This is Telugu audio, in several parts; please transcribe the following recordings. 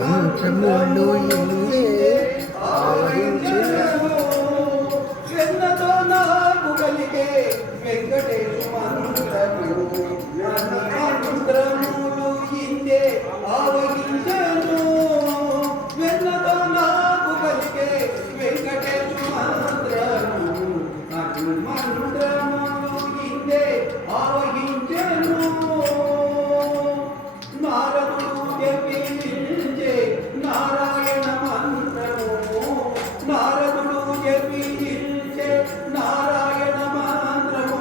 మంత్రములు ఇందే ఆవరించెను ఎన్నతో నాకు కలిగే వెంకటేశు మంత్రములు మంత్రములు ఇందే ఆవరించెను ఎన్నతో నాకు కలిగే వెంకటేశు మంత్రములు మంత్రములు ఇందే ఆవరించెను నారదుడు జపించే నారాయణ మంత్రము నారదుడు జపించే నారాయణ మంత్రము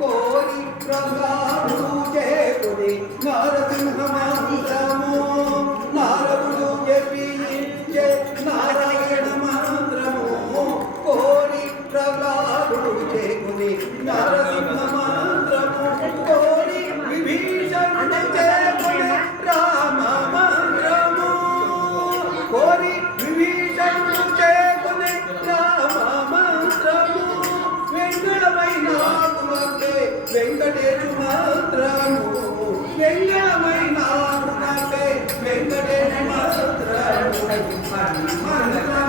కోరి ప్రహ్లాదుడు చేకుని నరసింహ మంత్రము నారదుడు జపించే నారాయణ మంత్రము కోరి ప్రహ్లాదుడు చేకుని నరసింహ మంత్రము కోరి విభీషణుడు చేకుని రామ మంత్రము కోరి విభీషణుడు చేకుని రామ మంత్రము వెంకటమైన వెంకటేశు మంత్రము వెంకటమైన వెంకటేశు మంత్రము మంత్రము